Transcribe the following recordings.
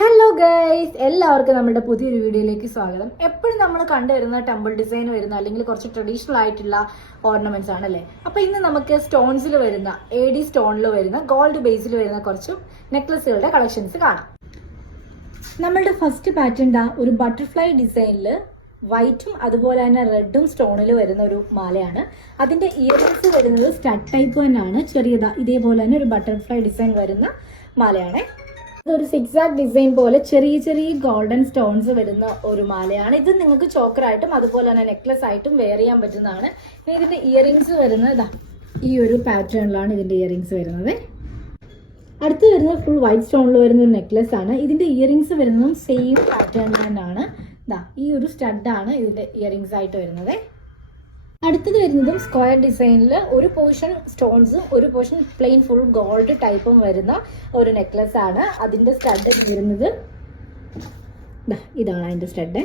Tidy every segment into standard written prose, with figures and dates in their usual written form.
Hello guys, എല്ലാവർക്കും നമ്മുടെ പുതിയൊരു വീഡിയോയിലേക്ക് സ്വാഗതം. എപ്പോഴും നമ്മൾ കണ്ടുവരുന്ന ടെമ്പിൾ ഡിസൈൻ വരുന്ന അല്ലെങ്കിൽ കുറച്ച് ട്രഡീഷണൽ ആയിട്ടുള്ള ഓർണമെന്റ്സ് ആണല്ലേ. അപ്പൊ ഇന്ന് നമുക്ക് സ്റ്റോൺസിൽ വരുന്ന AD സ്റ്റോണിൽ വരുന്ന ഗോൾഡ് ബേസിൽ വരുന്ന കുറച്ച് നെക്ലസുകളുടെ കളക്ഷൻസ് കാണാം. നമ്മളുടെ ഫസ്റ്റ് പാറ്റേൺ ഒരു ബട്ടർഫ്ലൈ ഡിസൈനിൽ വൈറ്റും അതുപോലെ തന്നെ റെഡും സ്റ്റോണിൽ വരുന്ന ഒരു മാലയാണ്. അതിന്റെ ഇയറിംഗ്സ് വരുന്നത് സ്റ്റഡ് ടൈപ്പ് തന്നെയാണ്. ചെറിയതാ ഇതേപോലെ തന്നെ ഒരു ബട്ടർഫ്ലൈ ഡിസൈൻ വരുന്ന മാലയാണ്. ഇതൊരു സിക്സാക് ഡിസൈൻ പോലെ ചെറിയ ചെറിയ ഗോൾഡൻ സ്റ്റോൺസ് വരുന്ന ഒരു മാലയാണ്. ഇത് നിങ്ങൾക്ക് ചോക്കറായിട്ടും അതുപോലെ തന്നെ നെക്ലസ് ആയിട്ടും വെയർ ചെയ്യാൻ പറ്റുന്നതാണ്. ഇനി ഇതിന്റെ ഇയറിംഗ്സ് വരുന്നത് ഈ ഒരു പാറ്റേണിലാണ് ഇതിന്റെ ഇയറിംഗ്സ് വരുന്നത്. അടുത്ത് വരുന്നത് ഫുൾ വൈറ്റ് സ്റ്റോണിൽ വരുന്ന ഒരു നെക്ലസ് ആണ്. ഇതിന്റെ ഇയറിംഗ്സ് വരുന്നതും സെയിം പാറ്റേൺ തന്നെയാണ്. ഈ ഒരു സ്റ്റഡാണ് ഇതിന്റെ ഇയറിംഗ്സ് ആയിട്ട് വരുന്നത്. അടുത്തത് വരുന്നതും സ്ക്വയർ ഡിസൈനിൽ ഒരു പോർഷൻ സ്റ്റോൺസും ഒരു പോർഷൻ പ്ലെയിൻ ഫുൾ ഗോൾഡ് ടൈപ്പും വരുന്ന ഒരു നെക്ലസ് ആണ്. അതിന്റെ സ്റ്റഡ് വരുന്നത് ഇതാണ് അതിന്റെ സ്റ്റഡ്.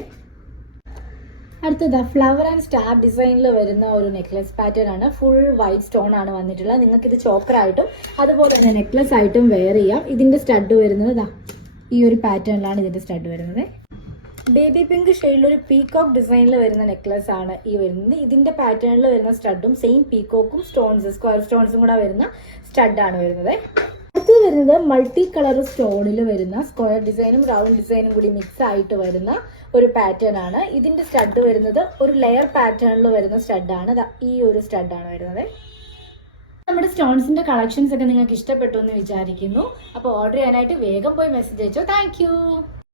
അടുത്തത് ഫ്ലവർ ആൻഡ് സ്റ്റാർ ഡിസൈനിൽ വരുന്ന ഒരു നെക്ലസ് പാറ്റേൺ ആണ്. ഫുൾ വൈറ്റ് സ്റ്റോൺ ആണ് വന്നിട്ടുള്ളത്. നിങ്ങൾക്ക് ഇത് ചോക്കറായിട്ടും അതുപോലെ തന്നെ നെക്ലസ് ആയിട്ടും വെയർ ചെയ്യാം. ഇതിന്റെ സ്റ്റഡ് വരുന്നത് ഈ ഒരു പാറ്റേണിലാണ് ഇതിന്റെ സ്റ്റഡ് വരുന്നത്. ബേബി പിങ്ക് ഷെയ്ഡിൽ ഒരു പീകോക്ക് ഡിസൈനിൽ വരുന്ന നെക്ലസ് ആണ് ഈ വരുന്നത്. ഇതിന്റെ പാറ്റേണിൽ വരുന്ന സ്റ്റഡും സെയിം പീകോക്കും സ്റ്റോൺസ് സ്ക്വയർ സ്റ്റോൺസും കൂടെ വരുന്ന സ്റ്റഡാണ് വരുന്നത്. അടുത്തത് വരുന്നത് മൾട്ടി കളർ സ്റ്റോണിൽ വരുന്ന സ്ക്വയർ ഡിസൈനും റൗണ്ട് ഡിസൈനും കൂടി മിക്സ് ആയിട്ട് വരുന്ന ഒരു പാറ്റേൺ ആണ്. ഇതിന്റെ സ്റ്റഡ് വരുന്നത് ഒരു ലെയർ പാറ്റേണിൽ വരുന്ന സ്റ്റഡാണ്. ഈ ഒരു സ്റ്റഡാണ് വരുന്നത്. നമ്മുടെ സ്റ്റോൺസിന്റെ കളക്ഷൻസ് ഒക്കെ നിങ്ങൾക്ക് ഇഷ്ടപ്പെട്ടു എന്ന് വിചാരിക്കുന്നു. അപ്പോൾ ഓർഡർ ചെയ്യാനായിട്ട് വേഗം പോയി മെസ്സേജ് അയച്ചോ. താങ്ക്